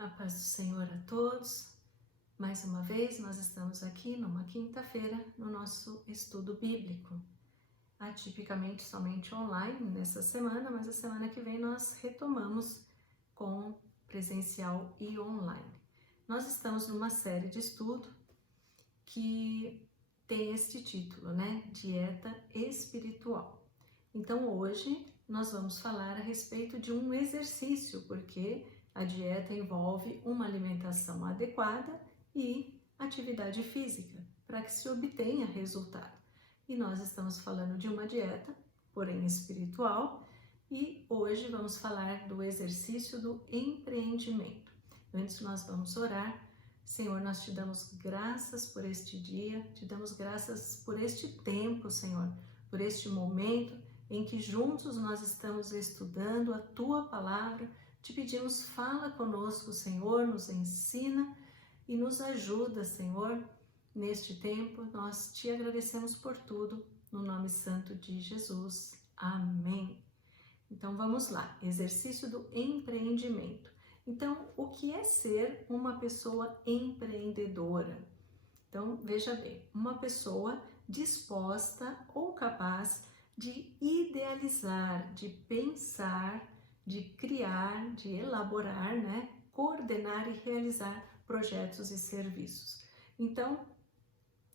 A paz do Senhor a todos. Mais uma vez nós estamos aqui numa quinta-feira no nosso estudo bíblico. Atipicamente somente online nessa semana, mas a semana que vem nós retomamos com presencial e online. Nós estamos numa série de estudo que tem este título, né? Dieta espiritual. Então hoje nós vamos falar a respeito de um exercício, porque a dieta envolve uma alimentação adequada e atividade física para que se obtenha resultado. E nós estamos falando de uma dieta, porém espiritual, e hoje vamos falar do exercício do empreendimento. Antes nós vamos orar. Senhor, nós te damos graças por este dia, te damos graças por este tempo, Senhor, por este momento em que juntos nós estamos estudando a Tua Palavra. Te pedimos, fala conosco, Senhor, nos ensina e nos ajuda, Senhor, neste tempo. Nós te agradecemos por tudo, no nome santo de Jesus. Amém. Então vamos lá, exercício do empreendimento. Então, o que é ser uma pessoa empreendedora? Então, veja bem, uma pessoa disposta ou capaz de idealizar, de pensar, de criar, de elaborar, né? Coordenar e realizar projetos e serviços. Então,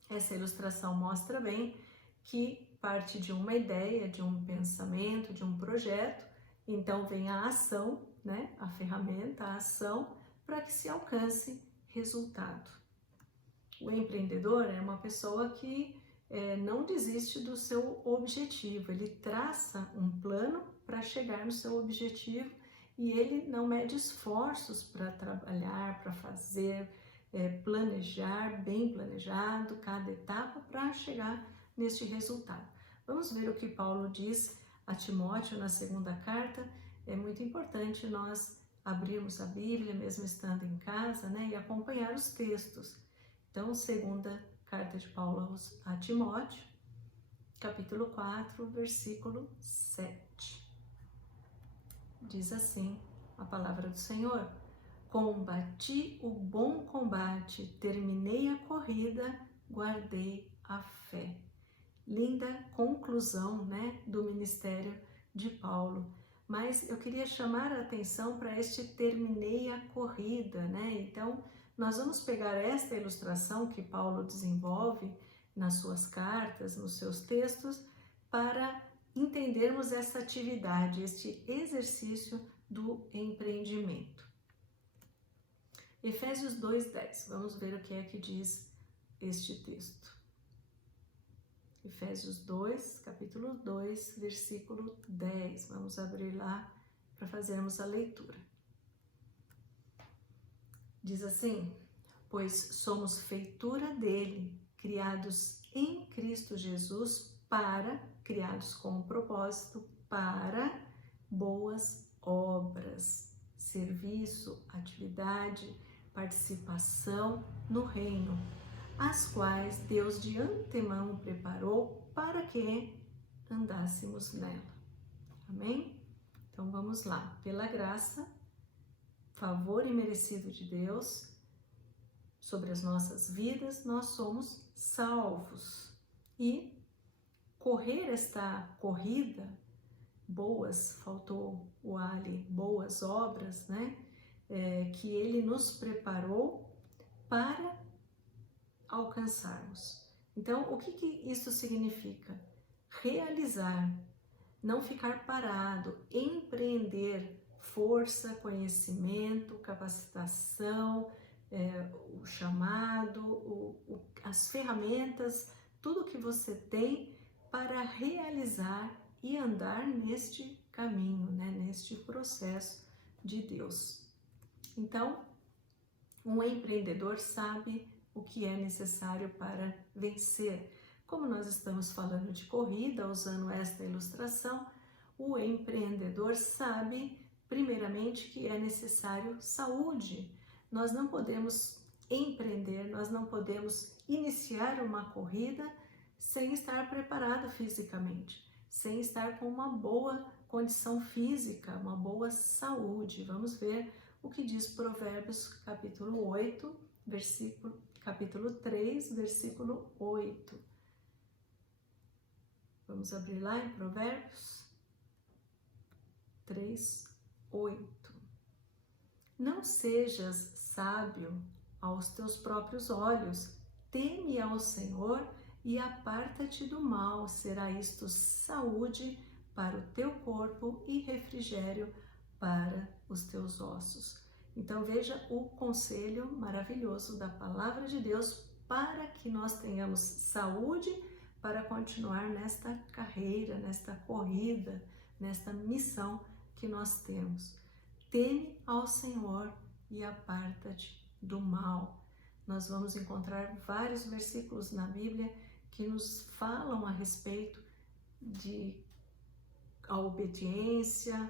essa ilustração mostra bem que parte de uma ideia, de um pensamento, de um projeto, então vem a ação, né? A ferramenta, a ação, para que se alcance resultado. O empreendedor é uma pessoa que não desiste do seu objetivo, ele traça um plano para chegar no seu objetivo e ele não mede esforços para trabalhar, para fazer, planejar, bem planejado, cada etapa para chegar neste resultado. Vamos ver o que Paulo diz a Timóteo na segunda carta. É muito importante nós abrirmos a Bíblia, mesmo estando em casa, né, e acompanhar os textos. Então, segunda carta de Paulo a Timóteo, capítulo 4, versículo 7. Diz assim a palavra do Senhor: combati o bom combate, terminei a corrida, guardei a fé. Linda conclusão, né, do ministério de Paulo. Mas eu queria chamar a atenção para este terminei a corrida, né? Então, nós vamos pegar esta ilustração que Paulo desenvolve nas suas cartas, nos seus textos, para entendermos essa atividade, este exercício do empreendimento. Efésios 2:10, vamos ver o que é que diz este texto. Efésios 2, capítulo 2, versículo 10. Vamos abrir lá para fazermos a leitura. Diz assim: pois somos feitura dele, criados em Cristo Jesus criados com propósito para boas obras, serviço, atividade, participação no reino, as quais Deus de antemão preparou para que andássemos nela. Amém? Então vamos lá. Pela graça, favor imerecido de Deus sobre as nossas vidas, nós somos salvos. E correr esta corrida, faltou o ali, boas obras, né? Que Ele nos preparou para alcançarmos. Então, o que isso significa? Realizar, não ficar parado, empreender, força, conhecimento, capacitação, o chamado, as ferramentas, tudo que você tem para realizar e andar neste caminho, né, neste processo de Deus. Então, um empreendedor sabe o que é necessário para vencer. Como nós estamos falando de corrida, usando esta ilustração, o empreendedor sabe, primeiramente, que é necessário saúde. Nós não podemos empreender, nós não podemos iniciar uma corrida sem estar preparado fisicamente, sem estar com uma boa condição física, uma boa saúde. Vamos ver o que diz Provérbios capítulo 8, capítulo 3, versículo 8. Vamos abrir lá em Provérbios 3, 8. Não sejas sábio aos teus próprios olhos, teme ao Senhor e aparta-te do mal, será isto saúde para o teu corpo e refrigério para os teus ossos. Então veja o conselho maravilhoso da palavra de Deus para que nós tenhamos saúde para continuar nesta carreira, nesta corrida, nesta missão que nós temos. Teme ao Senhor e aparta-te do mal. Nós vamos encontrar vários versículos na Bíblia que nos falam a respeito de a obediência,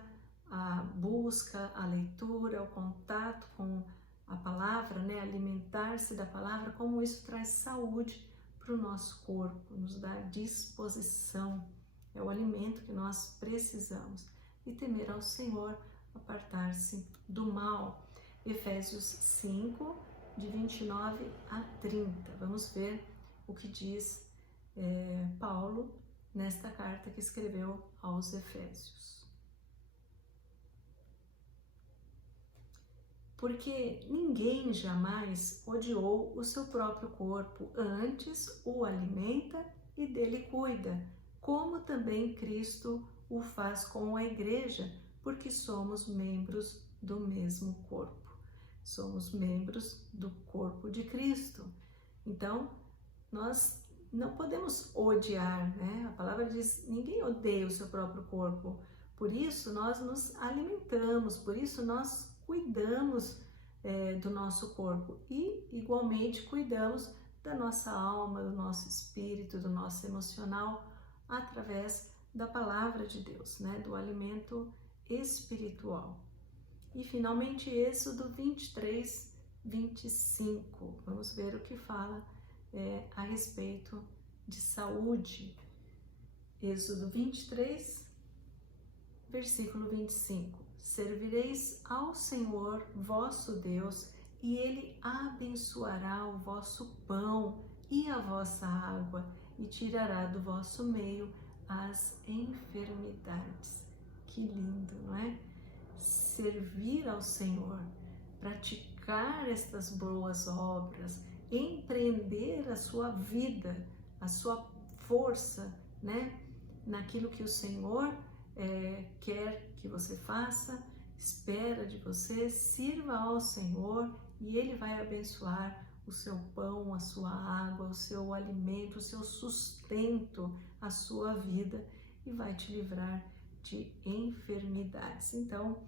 a busca, a leitura, o contato com a palavra, né? Alimentar-se da palavra, como isso traz saúde para o nosso corpo, nos dá disposição, é o alimento que nós precisamos. E temer ao Senhor, apartar-se do mal. Efésios 5, de 29 a 30. Vamos ver o que diz Paulo nesta carta que escreveu aos Efésios. Porque ninguém jamais odiou o seu próprio corpo, antes o alimenta e dele cuida, como também Cristo o faz com a igreja, porque somos membros do mesmo corpo. Somos membros do corpo de Cristo. Então, nós não podemos odiar, né? A palavra diz, ninguém odeia o seu próprio corpo. Por isso, nós nos alimentamos, por isso nós cuidamos do nosso corpo e, igualmente, cuidamos da nossa alma, do nosso espírito, do nosso emocional, através da palavra de Deus, né? Do alimento espiritual. E, finalmente, Êxodo 23, 25. Vamos ver o que fala a respeito de saúde. Êxodo 23, versículo 25. Servireis ao Senhor vosso Deus, e Ele abençoará o vosso pão e a vossa água, e tirará do vosso meio as enfermidades. Que lindo, não é? Servir ao Senhor, praticar estas boas obras, empreender a sua vida, a sua força, né? Naquilo que o Senhor quer que você faça, espera de você, sirva ao Senhor e Ele vai abençoar o seu pão, a sua água, o seu alimento, o seu sustento, a sua vida e vai te livrar de enfermidades. Então,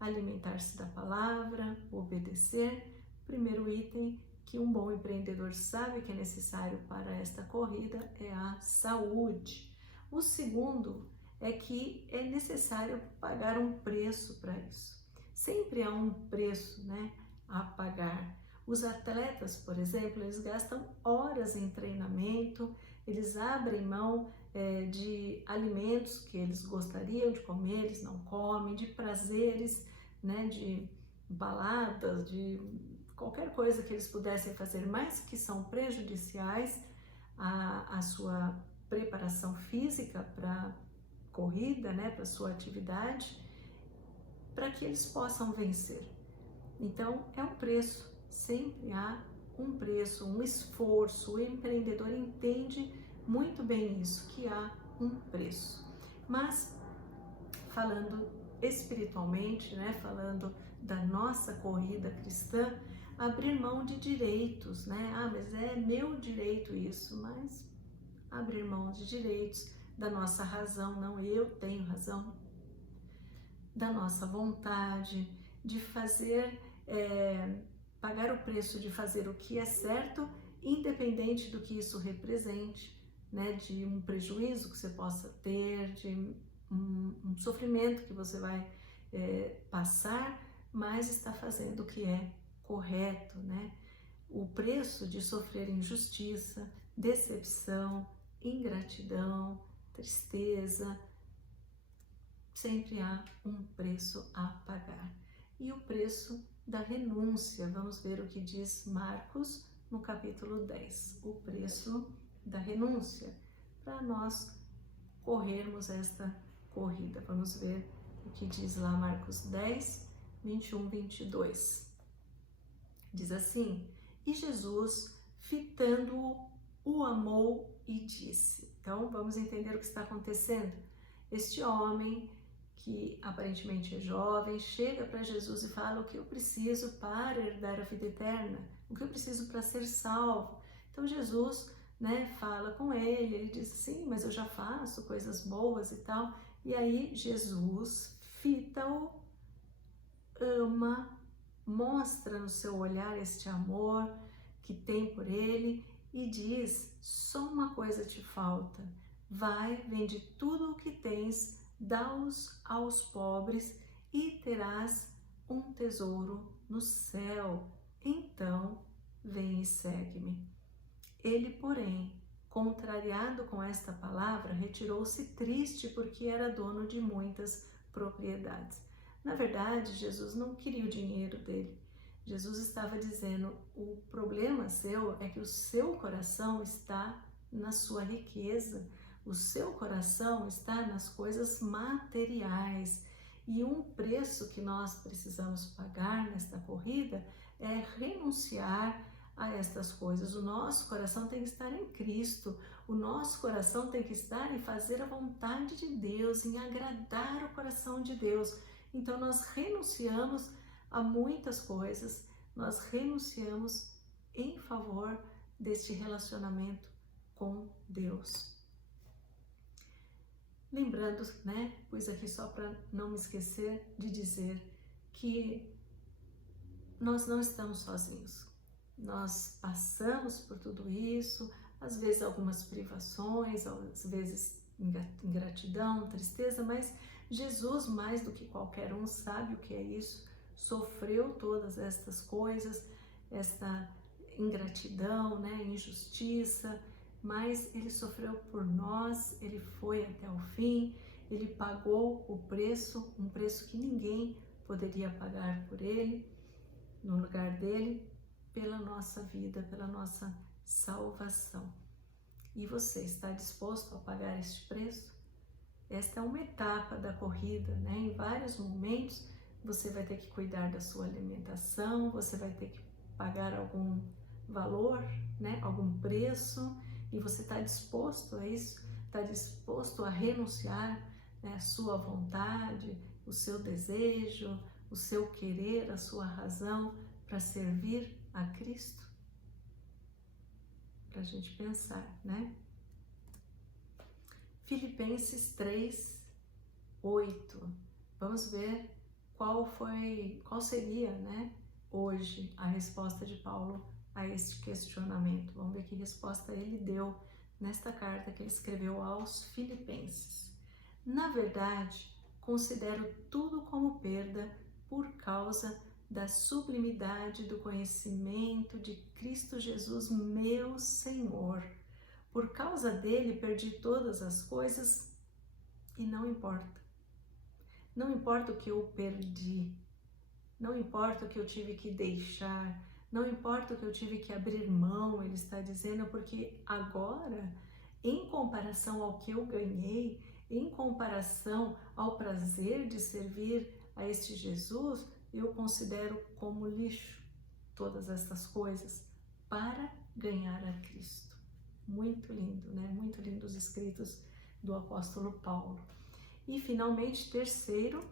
alimentar-se da palavra, obedecer. Primeiro item que um bom empreendedor sabe que é necessário para esta corrida é a saúde. O segundo é que é necessário pagar um preço para isso. Sempre há um preço, né, a pagar. Os atletas, por exemplo, eles gastam horas em treinamento, eles abrem mão de alimentos que eles gostariam de comer, eles não comem, de prazeres, né, de baladas, de qualquer coisa que eles pudessem fazer, mas que são prejudiciais à sua preparação física para corrida, né, para sua atividade, para que eles possam vencer. Então, é um preço, sempre há um preço, um esforço. O empreendedor entende muito bem isso, que há um preço. Mas, falando espiritualmente, né, falando da nossa corrida cristã, abrir mão de direitos, né? Ah, mas é meu direito isso, mas abrir mão de direitos, da nossa razão, não, eu tenho razão, da nossa vontade de fazer, pagar o preço de fazer o que é certo, independente do que isso represente, né, de um prejuízo que você possa ter, de um sofrimento que você vai passar, mas está fazendo o que é correto, né? O preço de sofrer injustiça, decepção, ingratidão, tristeza, sempre há um preço a pagar. e o preço da renúncia. Vamos ver o que diz Marcos no capítulo 10, o preço da renúncia, para nós corrermos esta corrida. Vamos ver o que diz lá Marcos 10, 21, 22. Diz assim: e Jesus, fitando-o, o amou e disse. Então vamos entender o que está acontecendo. Este homem, que aparentemente é jovem, chega para Jesus e fala: o que eu preciso para herdar a vida eterna? O que eu preciso para ser salvo? Então Jesus, fala com ele, ele diz: sim, mas eu já faço coisas boas e tal. E aí Jesus fita-o, ama, mostra no seu olhar este amor que tem por ele e diz: só uma coisa te falta, vai, vende tudo o que tens, dá-os aos pobres e terás um tesouro no céu. Então, vem e segue-me. Ele, porém, contrariado com esta palavra, retirou-se triste porque era dono de muitas propriedades. Na verdade, Jesus não queria o dinheiro dele. Jesus estava dizendo: o problema seu é que o seu coração está na sua riqueza, o seu coração está nas coisas materiais. E um preço que nós precisamos pagar nesta corrida é renunciar a estas coisas. O nosso coração tem que estar em Cristo, o nosso coração tem que estar em fazer a vontade de Deus, em agradar o coração de Deus. Então nós renunciamos a muitas coisas, nós renunciamos em favor deste relacionamento com Deus. Lembrando, pus aqui só para não me esquecer de dizer que nós não estamos sozinhos. Nós passamos por tudo isso, às vezes algumas privações, às vezes ingratidão, tristeza, mas Jesus, mais do que qualquer um, sabe o que é isso, sofreu todas estas coisas, esta ingratidão, injustiça, mas ele sofreu por nós, ele foi até o fim, ele pagou o preço, um preço que ninguém poderia pagar por ele, no lugar dele, pela nossa vida, pela nossa salvação. E você está disposto a pagar este preço? Esta é uma etapa da corrida, Em vários momentos você vai ter que cuidar da sua alimentação, você vai ter que pagar algum valor, Algum preço, e você está disposto a isso? Está disposto a renunciar, a sua vontade, o seu desejo, o seu querer, a sua razão para servir a Cristo? Para a gente pensar, Filipenses 3, 8. Vamos ver qual seria, hoje a resposta de Paulo a este questionamento. Vamos ver que resposta ele deu nesta carta que ele escreveu aos Filipenses. Na verdade, considero tudo como perda por causa da sublimidade do conhecimento de Cristo Jesus, meu Senhor. Por causa dele perdi todas as coisas e não importa. Não importa o que eu perdi, não importa o que eu tive que deixar, não importa o que eu tive que abrir mão, ele está dizendo, porque agora, em comparação ao que eu ganhei, em comparação ao prazer de servir a este Jesus, eu considero como lixo todas essas coisas para ganhar a Cristo. Muito lindo, Muito lindo os escritos do apóstolo Paulo. E finalmente, terceiro,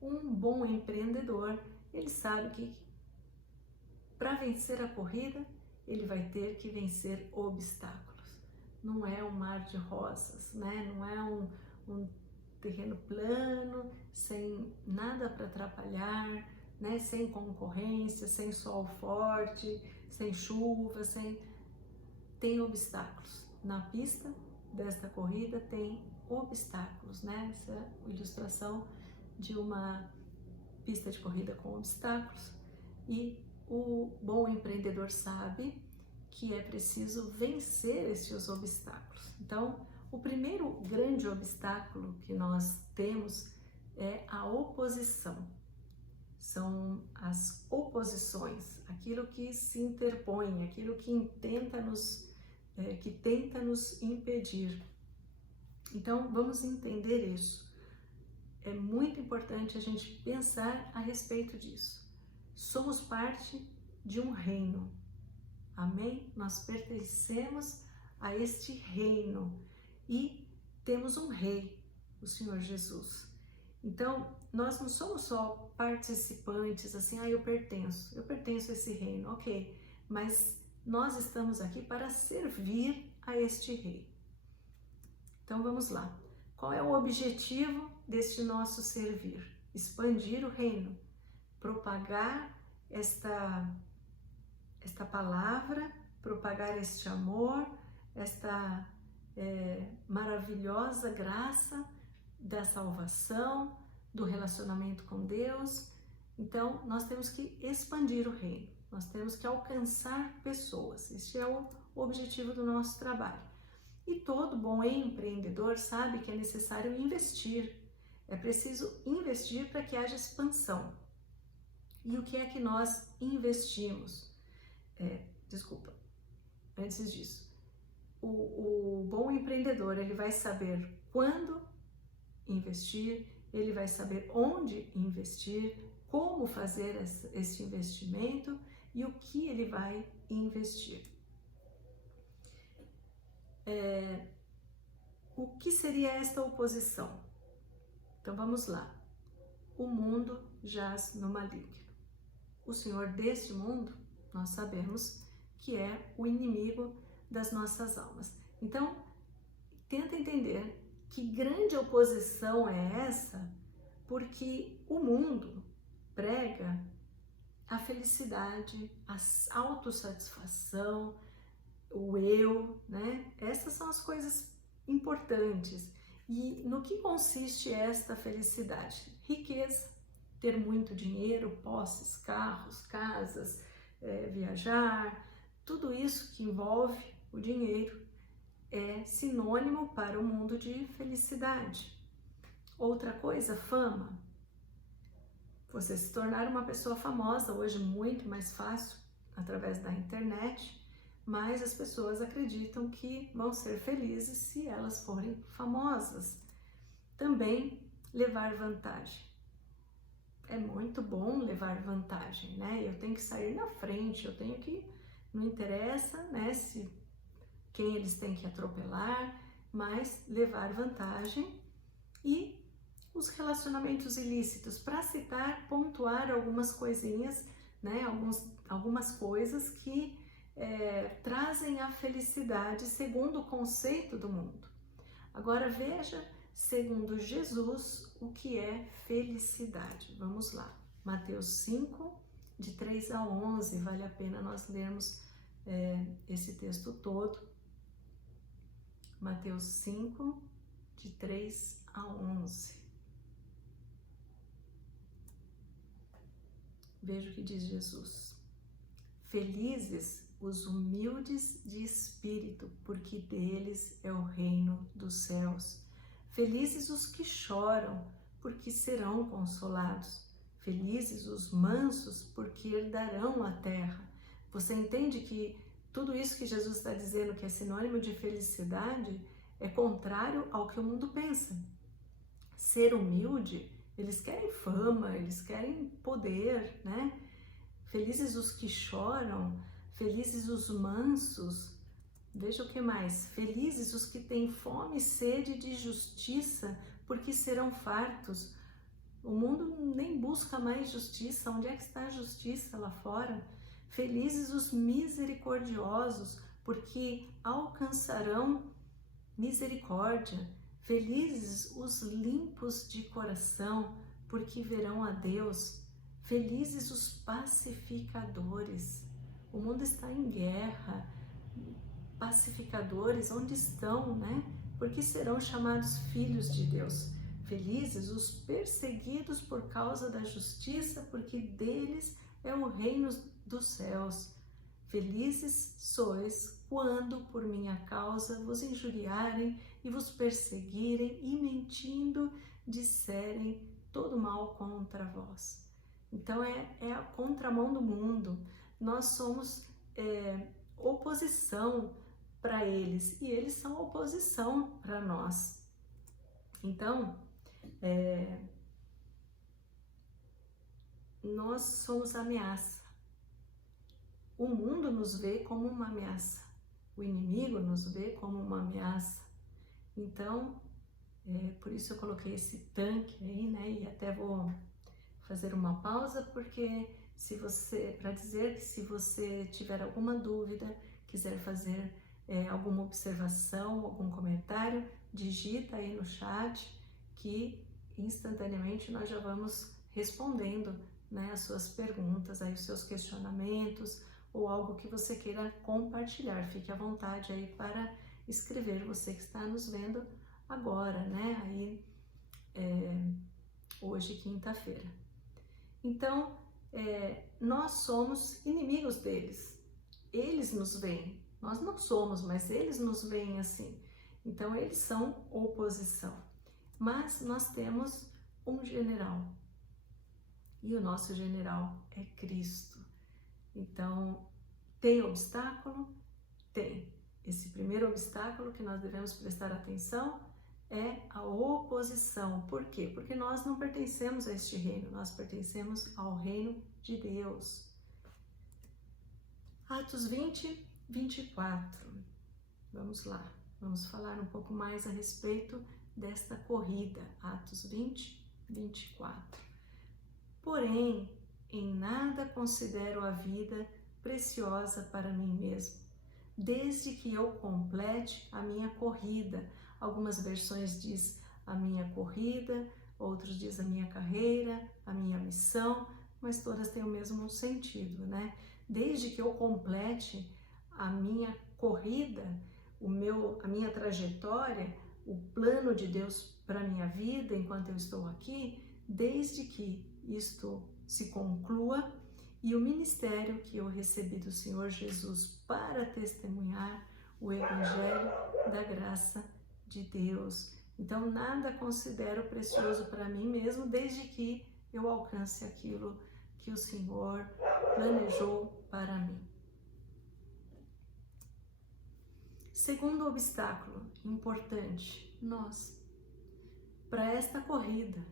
um bom empreendedor, ele sabe que para vencer a corrida, ele vai ter que vencer obstáculos. Não é um mar de rosas, Não é um terreno plano, sem nada para atrapalhar, sem concorrência, sem sol forte, sem chuva, tem obstáculos. Na pista desta corrida tem obstáculos, Essa é a ilustração de uma pista de corrida com obstáculos, e o bom empreendedor sabe que é preciso vencer estes obstáculos. Então, o primeiro grande obstáculo que nós temos é a oposição. são as oposições, aquilo que se interpõe, aquilo que tenta nos impedir. Então, vamos entender isso. É muito importante a gente pensar a respeito disso. Somos parte de um reino, amém? Nós pertencemos a este reino e temos um rei, o Senhor Jesus. Então, nós não somos só participantes, assim, eu pertenço a esse reino, ok, mas nós estamos aqui para servir a este rei. Então, vamos lá. Qual é o objetivo deste nosso servir? Expandir o reino, propagar esta palavra, propagar este amor, esta maravilhosa graça da salvação, do relacionamento com Deus. Então, nós temos que expandir o reino, nós temos que alcançar pessoas. Este é o objetivo do nosso trabalho. E todo bom empreendedor sabe que é necessário investir. É preciso investir para que haja expansão. E o que é que nós investimos? Antes disso, o bom empreendedor, ele vai saber quando investir, ele vai saber onde investir, como fazer esse investimento e o que ele vai investir. O que seria esta oposição? Então vamos lá. O mundo jaz no maligno. O Senhor deste mundo, nós sabemos que é o inimigo das nossas almas. Então, tenta entender que grande oposição é essa, porque o mundo prega a felicidade, a autossatisfação, o eu, né? Essas são as coisas importantes. E no que consiste esta felicidade? Riqueza, ter muito dinheiro, posses, carros, casas, viajar, tudo isso que envolve o dinheiro é sinônimo para o mundo de felicidade. Outra coisa, fama. Você se tornar uma pessoa famosa, hoje muito mais fácil, através da internet, mas as pessoas acreditam que vão ser felizes se elas forem famosas. Também levar vantagem. É muito bom levar vantagem, né? Eu tenho que sair na frente, eu tenho que, não interessa, né, se quem eles têm que atropelar, mas levar vantagem. E os relacionamentos ilícitos, para citar, pontuar algumas coisinhas, né, algumas coisas que trazem a felicidade segundo o conceito do mundo. Agora veja, segundo Jesus, o que é felicidade. Vamos lá. Mateus 5, de 3 a 11, vale a pena nós lermos esse texto todo. Mateus 5, de 3 a 11. Veja o que diz Jesus. Felizes os humildes de espírito, porque deles é o reino dos céus. Felizes os que choram, porque serão consolados. Felizes os mansos, porque herdarão a terra. Você entende que tudo isso que Jesus está dizendo que é sinônimo de felicidade é contrário ao que o mundo pensa. Ser humilde, eles querem fama, eles querem poder, né? Felizes os que choram, felizes os mansos. Veja o que mais. Felizes os que têm fome e sede de justiça, porque serão fartos. O mundo nem busca mais justiça. Onde é que está a justiça lá fora? Felizes os misericordiosos, porque alcançarão misericórdia. Felizes os limpos de coração, porque verão a Deus. Felizes os pacificadores. O mundo está em guerra. Pacificadores, onde estão, né? Porque serão chamados filhos de Deus. Felizes os perseguidos por causa da justiça, porque deles é o reino dos céus. Felizes sois quando por minha causa vos injuriarem e vos perseguirem e mentindo disserem todo mal contra vós. Então é a contramão do mundo. Nós somos oposição para eles e eles são oposição para nós. Então, nós somos ameaça. O mundo nos vê como uma ameaça. O inimigo nos vê como uma ameaça. Então, por isso eu coloquei esse tanque aí, né? E até vou fazer uma pausa, porque para dizer que se você tiver alguma dúvida, quiser fazer alguma observação, algum comentário, digita aí no chat que instantaneamente nós já vamos respondendo, né, as suas perguntas, aí os seus questionamentos ou algo que você queira compartilhar. Fique à vontade aí para escrever, você que está nos vendo agora, né, aí hoje, quinta-feira. Então, nós somos inimigos deles. Eles nos veem. Nós não somos, mas eles nos veem assim. Então, eles são oposição. Mas nós temos um general. E o nosso general é Cristo. Então, tem obstáculo? Tem. Esse primeiro obstáculo que nós devemos prestar atenção é a oposição. Por quê? Porque nós não pertencemos a este reino, nós pertencemos ao reino de Deus. Atos 20, 24. Vamos lá, vamos falar um pouco mais a respeito desta corrida. Atos 20, 24. Porém, em nada considero a vida preciosa para mim mesmo, desde que eu complete a minha corrida. Algumas versões diz a minha corrida, outros diz a minha carreira, a minha missão, mas todas têm o mesmo sentido, né? Desde que eu complete a minha corrida, a minha trajetória, o plano de Deus para a minha vida enquanto eu estou aqui, desde que isto se conclua e o ministério que eu recebi do Senhor Jesus para testemunhar o Evangelho da graça de Deus. Então, nada considero precioso para mim mesmo, desde que eu alcance aquilo que o Senhor planejou para mim. Segundo obstáculo importante, nós. Para esta corrida,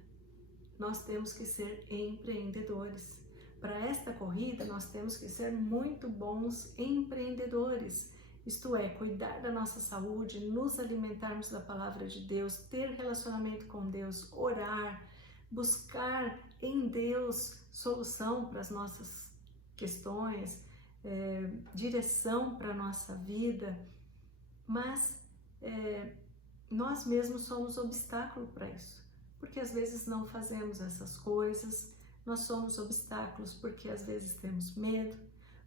nós temos que ser empreendedores. Para esta corrida, nós temos que ser muito bons empreendedores. Isto é, cuidar da nossa saúde, nos alimentarmos da palavra de Deus, ter relacionamento com Deus, orar, buscar em Deus solução para as nossas questões, direção para a nossa vida, mas nós mesmos somos obstáculo para isso, porque às vezes não fazemos essas coisas, nós somos obstáculos porque às vezes temos medo,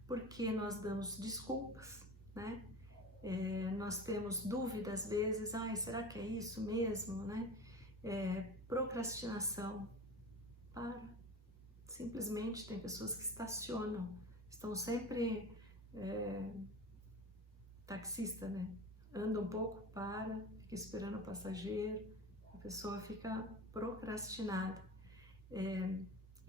porque nós damos desculpas, né? Nós temos dúvida às vezes, será que é isso mesmo, né? Procrastinação. Simplesmente tem pessoas que estacionam, estão sempre taxista, né? Anda um pouco, fica esperando o passageiro, a pessoa fica procrastinada,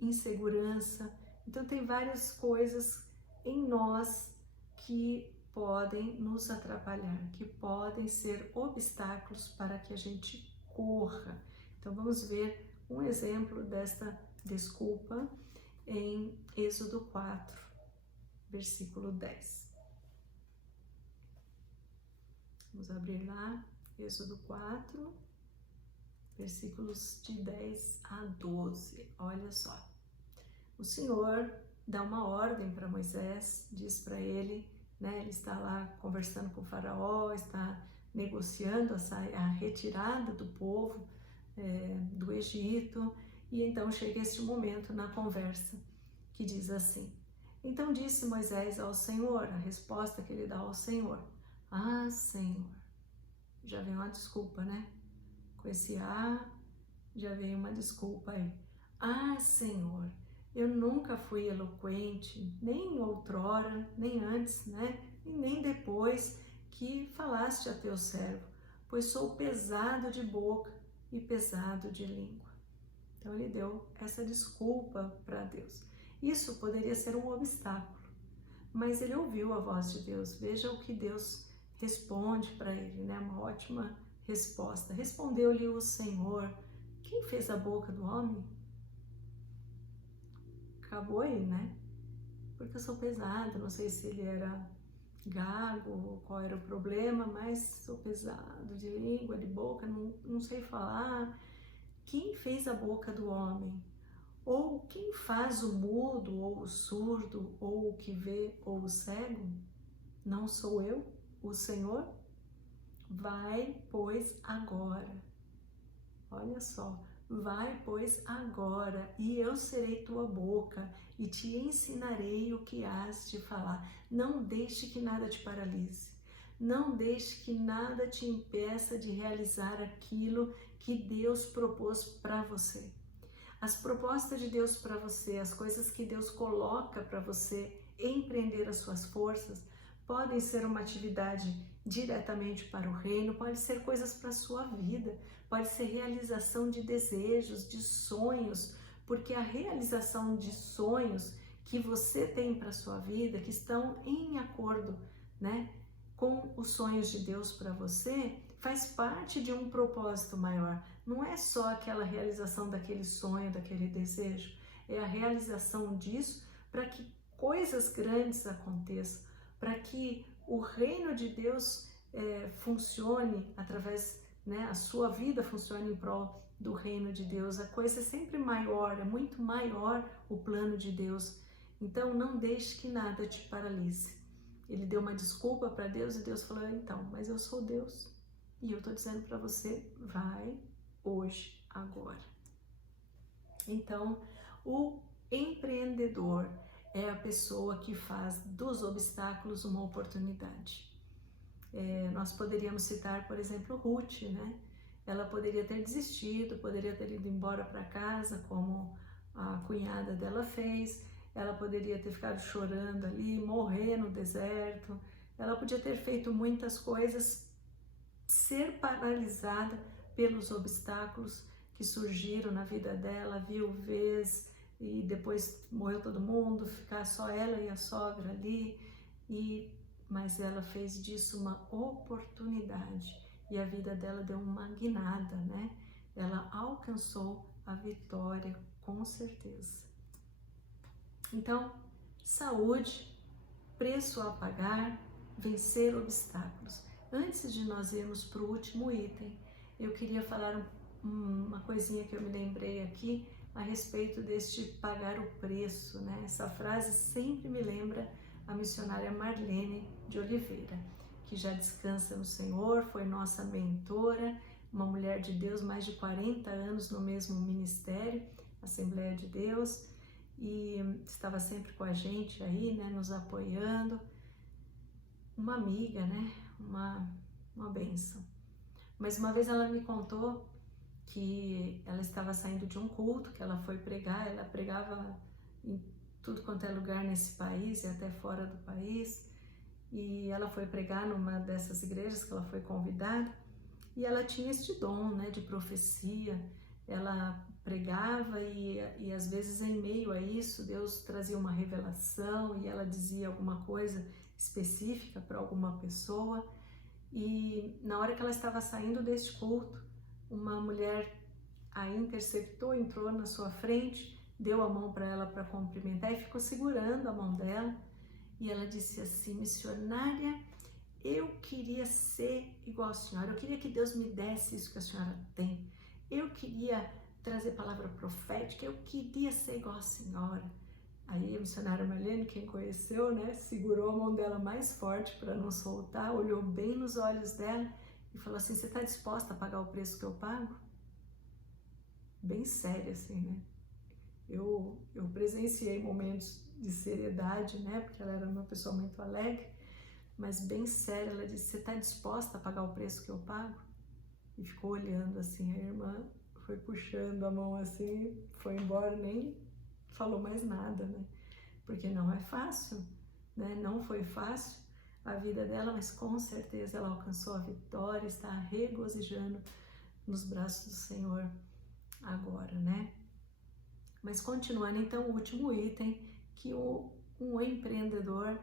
insegurança. Então tem várias coisas em nós que podem nos atrapalhar, que podem ser obstáculos para que a gente corra. Então vamos ver um exemplo desta desculpa em Êxodo 4, versículo 10. Vamos abrir lá, Êxodo 4, versículos de 10 a 12. Olha só. O Senhor dá uma ordem para Moisés, diz para ele, né, ele está lá conversando com o faraó, está negociando a retirada do povo do Egito, e então chega este momento na conversa que diz assim: então disse Moisés ao Senhor, a resposta que ele dá ao Senhor: Senhor, já vem uma desculpa, né? Com esse já vem uma desculpa aí. Senhor, eu nunca fui eloquente, nem outrora, nem antes, né? E nem depois que falaste a teu servo, pois sou pesado de boca e pesado de língua. Então ele deu essa desculpa para Deus. Isso poderia ser um obstáculo, mas ele ouviu a voz de Deus. Veja o que Deus responde para ele, né? Uma ótima resposta. Respondeu-lhe o Senhor: quem fez a boca do homem? Acabou aí, né? Porque eu sou pesado, não sei se ele era gago, qual era o problema, mas sou pesado de língua, de boca, não sei falar. Quem fez a boca do homem? Ou quem faz o mudo, ou o surdo, ou o que vê, ou o cego? Não sou eu, o Senhor? Vai, pois, agora. Olha só. Vai, pois, agora, e eu serei tua boca, e te ensinarei o que has de falar. Não deixe que nada te paralise. Não deixe que nada te impeça de realizar aquilo que Deus propôs para você. As propostas de Deus para você, as coisas que Deus coloca para você empreender as suas forças, podem ser uma atividade diretamente para o reino, pode ser coisas para a sua vida, pode ser realização de desejos, de sonhos, porque a realização de sonhos que você tem para a sua vida, que estão em acordo, né, com os sonhos de Deus para você, faz parte de um propósito maior. Não é só aquela realização daquele sonho, daquele desejo, é a realização disso para que coisas grandes aconteçam, para que o reino de Deus funcione através, né, a sua vida funcione em prol do reino de Deus. A coisa é sempre maior, é muito maior o plano de Deus. Então não deixe que nada te paralise. Ele deu uma desculpa para Deus e Deus falou: então, mas eu sou Deus e eu estou dizendo para você, vai hoje, agora. Então, o empreendedor é a pessoa que faz dos obstáculos uma oportunidade. Nós poderíamos citar, por exemplo, Ruth, né? Ela poderia ter desistido, poderia ter ido embora para casa, como a cunhada dela fez. Ela poderia ter ficado chorando ali, morrer no deserto. Ela podia ter feito muitas coisas, ser paralisada pelos obstáculos que surgiram na vida dela, viuvez, e depois morreu todo mundo, ficar só ela e a sogra ali, mas ela fez disso uma oportunidade e a vida dela deu uma guinada, né? Ela alcançou a vitória, com certeza. Então, saúde, preço a pagar, vencer obstáculos. Antes de nós irmos para o último item, eu queria falar uma coisinha que eu me lembrei aqui a respeito deste pagar o preço, né? Essa frase sempre me lembra a missionária Marlene de Oliveira, que já descansa no Senhor, foi nossa mentora, uma mulher de Deus, mais de 40 anos no mesmo ministério, Assembleia de Deus, e estava sempre com a gente aí, né, nos apoiando. Uma amiga, né, uma bênção. Mas uma vez ela me contou que ela estava saindo de um culto, que ela foi pregar, ela pregava em tudo quanto é lugar nesse país e até fora do país, e ela foi pregar numa dessas igrejas que ela foi convidada, e ela tinha este dom, né, de profecia. Ela pregava e às vezes em meio a isso Deus trazia uma revelação e ela dizia alguma coisa específica para alguma pessoa, e na hora que ela estava saindo deste culto, uma mulher a interceptou, entrou na sua frente, deu a mão para ela para cumprimentar e ficou segurando a mão dela, e ela disse assim: missionária, eu queria ser igual a senhora, eu queria que Deus me desse isso que a senhora tem, eu queria trazer palavra profética, eu queria ser igual a senhora. Aí a missionária Marlene, quem conheceu, né, segurou a mão dela mais forte para não soltar, olhou bem nos olhos dela e falou assim: você está disposta a pagar o preço que eu pago? Bem séria assim, né? Eu presenciei momentos de seriedade, né, porque ela era uma pessoa muito alegre, mas bem séria. Ela disse: você está disposta a pagar o preço que eu pago? E ficou olhando assim. A irmã foi puxando a mão assim, foi embora, nem falou mais nada, né? Porque não é fácil, né? Não foi fácil a vida dela, mas com certeza ela alcançou a vitória, está regozijando nos braços do Senhor agora, né? Mas continuando, então, o último item que um empreendedor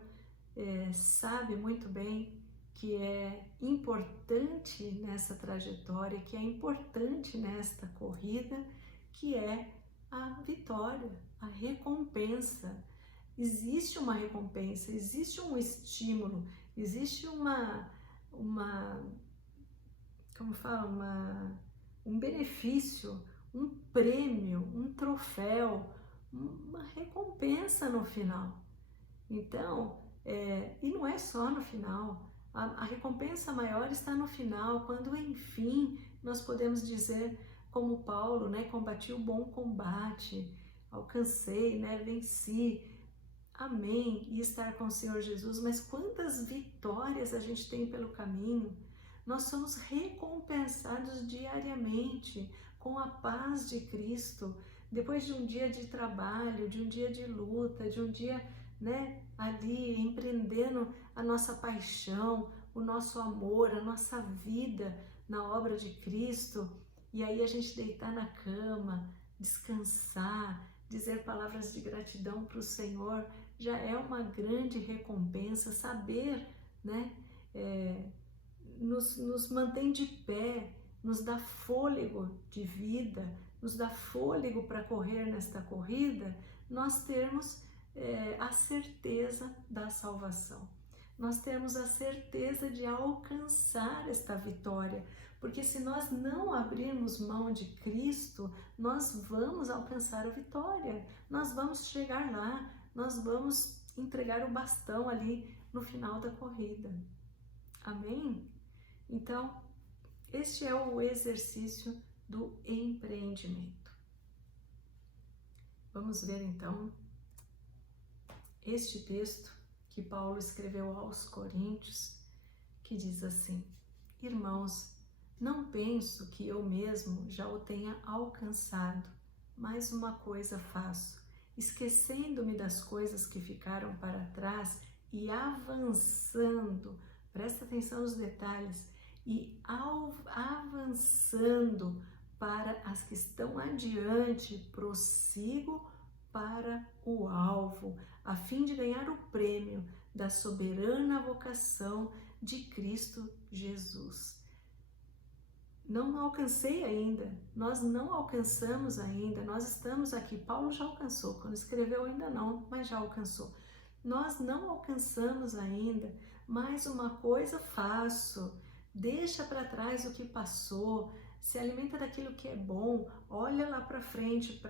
sabe muito bem que é importante nessa trajetória, que é importante nesta corrida, que é a vitória, a recompensa. Existe uma recompensa, existe um estímulo, existe como fala, um benefício, um prêmio, um troféu, uma recompensa no final. Então, e não é só no final, a recompensa maior está no final, quando enfim nós podemos dizer, como Paulo, né, combati o bom combate, alcancei, né, venci, amém, e estar com o Senhor Jesus. Mas quantas vitórias a gente tem pelo caminho. Nós somos recompensados diariamente com a paz de Cristo, depois de um dia de trabalho, de um dia de luta, de um dia, né, ali empreendendo a nossa paixão, o nosso amor, a nossa vida na obra de Cristo. E aí a gente deitar na cama, descansar, dizer palavras de gratidão para o Senhor, já é uma grande recompensa. Saber, né, nos mantém de pé, nos dá fôlego de vida, nos dá fôlego para correr nesta corrida, nós termos a certeza da salvação. Nós temos a certeza de alcançar esta vitória, porque se nós não abrirmos mão de Cristo, nós vamos alcançar a vitória, nós vamos chegar lá, nós vamos entregar o bastão ali no final da corrida. Amém? Então, este é o exercício do empreendimento. Vamos ver então este texto que Paulo escreveu aos Coríntios, que diz assim: Irmãos, não penso que eu mesmo já o tenha alcançado, mas uma coisa faço, esquecendo-me das coisas que ficaram para trás e avançando, presta atenção nos detalhes, e avançando para as que estão adiante, prossigo para o alvo, a fim de ganhar o prêmio da soberana vocação de Cristo Jesus. Não alcancei ainda, nós não alcançamos ainda, nós estamos aqui. Paulo já alcançou, quando escreveu ainda não, mas já alcançou. Nós não alcançamos ainda, mas uma coisa faço, deixa para trás o que passou, se alimenta daquilo que é bom, olha lá para frente,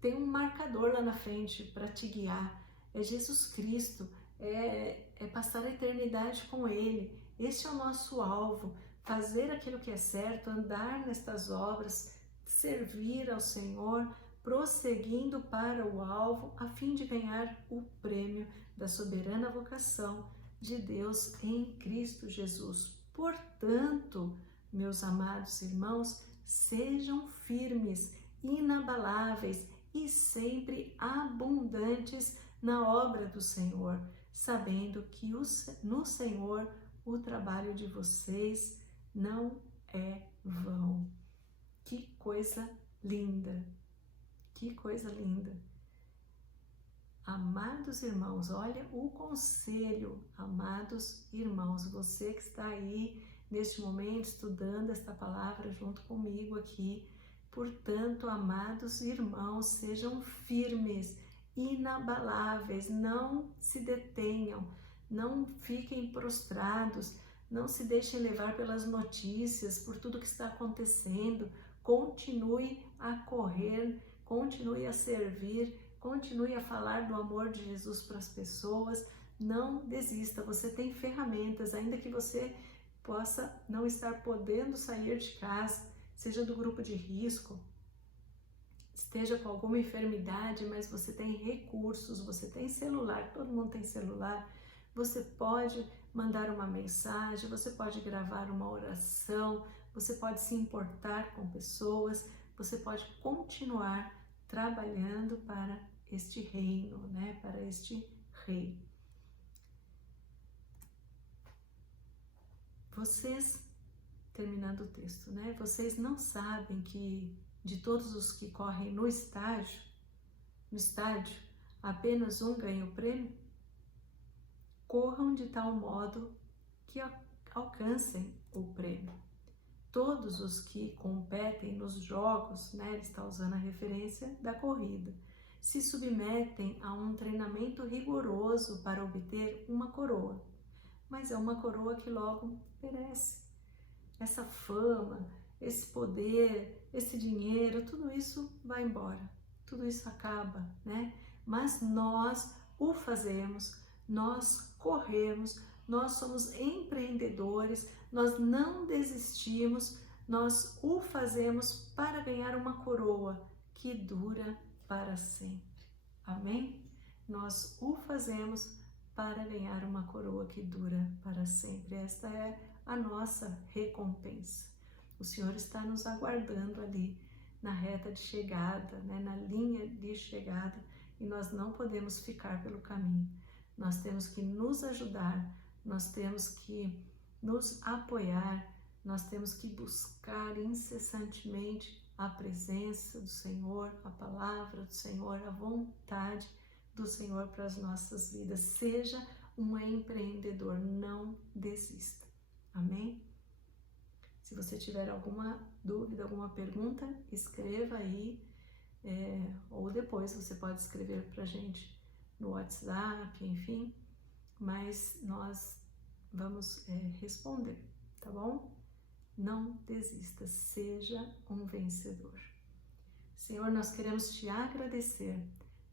tem um marcador lá na frente para te guiar, é Jesus Cristo, é passar a eternidade com Ele, esse é o nosso alvo, fazer aquilo que é certo, andar nestas obras, servir ao Senhor, prosseguindo para o alvo, a fim de ganhar o prêmio da soberana vocação de Deus em Cristo Jesus. Portanto, meus amados irmãos, sejam firmes, inabaláveis e sempre abundantes na obra do Senhor, sabendo que no Senhor o trabalho de vocês não é vão. Que coisa linda! Que coisa linda! Amados irmãos, olha o conselho, amados irmãos, você que está aí neste momento estudando esta palavra junto comigo aqui. Portanto, amados irmãos, sejam firmes, inabaláveis, não se detenham, não fiquem prostrados, não se deixem levar pelas notícias, por tudo que está acontecendo. Continue a correr, continue a servir, continue a falar do amor de Jesus para as pessoas. Não desista, você tem ferramentas, ainda que você possa não estar podendo sair de casa, seja do grupo de risco, esteja com alguma enfermidade, mas você tem recursos, você tem celular, todo mundo tem celular, você pode mandar uma mensagem, você pode gravar uma oração, você pode se importar com pessoas, você pode continuar trabalhando para este reino, né? Para este rei. Vocês, terminando o texto, né? Vocês não sabem que de todos os que correm no estádio, apenas um ganha o prêmio? Corram de tal modo que alcancem o prêmio. Todos os que competem nos jogos, né, ele está usando a referência da corrida, se submetem a um treinamento rigoroso para obter uma coroa, mas é uma coroa que logo perece. Essa fama, esse poder, esse dinheiro, tudo isso vai embora, tudo isso acaba, né? Mas nós o fazemos, nós corremos, nós somos empreendedores, nós não desistimos, nós o fazemos para ganhar uma coroa que dura para sempre. Amém? Nós o fazemos para ganhar uma coroa que dura para sempre. Esta é a nossa recompensa. O Senhor está nos aguardando ali na reta de chegada, né, na linha de chegada, e nós não podemos ficar pelo caminho. Nós temos que nos ajudar, nós temos que nos apoiar, nós temos que buscar incessantemente a presença do Senhor, a palavra do Senhor, a vontade do Senhor para as nossas vidas. Seja um empreendedor, não desista. Amém? Se você tiver alguma dúvida, alguma pergunta, escreva aí, ou depois você pode escrever para a gente no WhatsApp, enfim, mas nós vamos responder, tá bom? Não desista, seja um vencedor. Senhor, nós queremos te agradecer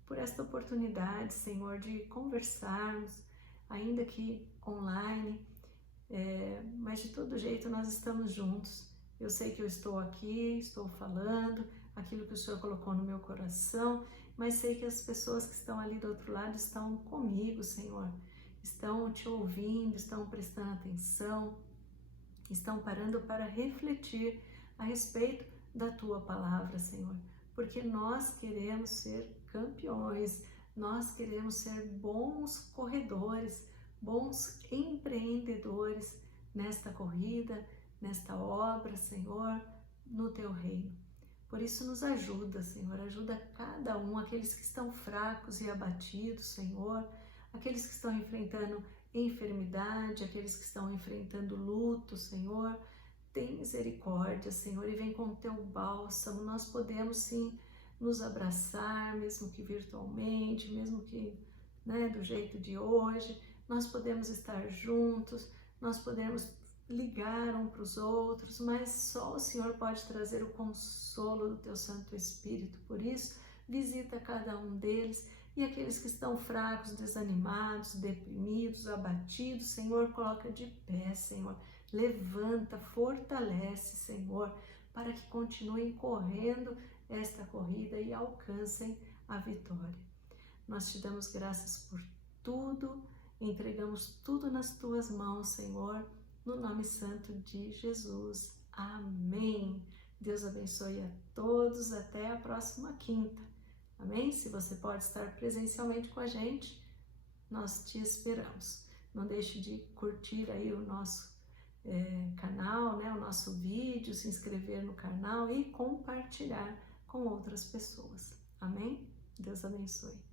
por esta oportunidade, Senhor, de conversarmos, ainda que online, mas de todo jeito nós estamos juntos. Eu sei que eu estou aqui, estou falando aquilo que o Senhor colocou no meu coração, mas sei que as pessoas que estão ali do outro lado estão comigo, Senhor, estão te ouvindo, estão prestando atenção, estão parando para refletir a respeito da Tua palavra, Senhor, porque nós queremos ser campeões, nós queremos ser bons corredores, bons empreendedores nesta corrida, nesta obra, Senhor, no Teu reino. Por isso nos ajuda, Senhor, ajuda cada um, aqueles que estão fracos e abatidos, Senhor, aqueles que estão enfrentando enfermidade, aqueles que estão enfrentando luto, Senhor, tem misericórdia, Senhor, e vem com o Teu bálsamo. Nós podemos sim nos abraçar, mesmo que virtualmente, mesmo que, né, do jeito de hoje, nós podemos estar juntos, nós podemos ligar um para os outros, mas só o Senhor pode trazer o consolo do Teu Santo Espírito. Por isso, visita cada um deles, e aqueles que estão fracos, desanimados, deprimidos, abatidos, Senhor, coloca de pé, Senhor, levanta, fortalece, Senhor, para que continuem correndo esta corrida e alcancem a vitória. Nós te damos graças por tudo, entregamos tudo nas Tuas mãos, Senhor, no nome santo de Jesus. Amém. Deus abençoe a todos. Até a próxima quinta. Amém? Se você pode estar presencialmente com a gente, nós te esperamos. Não deixe de curtir aí o nosso canal, né, o nosso vídeo, se inscrever no canal e compartilhar com outras pessoas. Amém? Deus abençoe.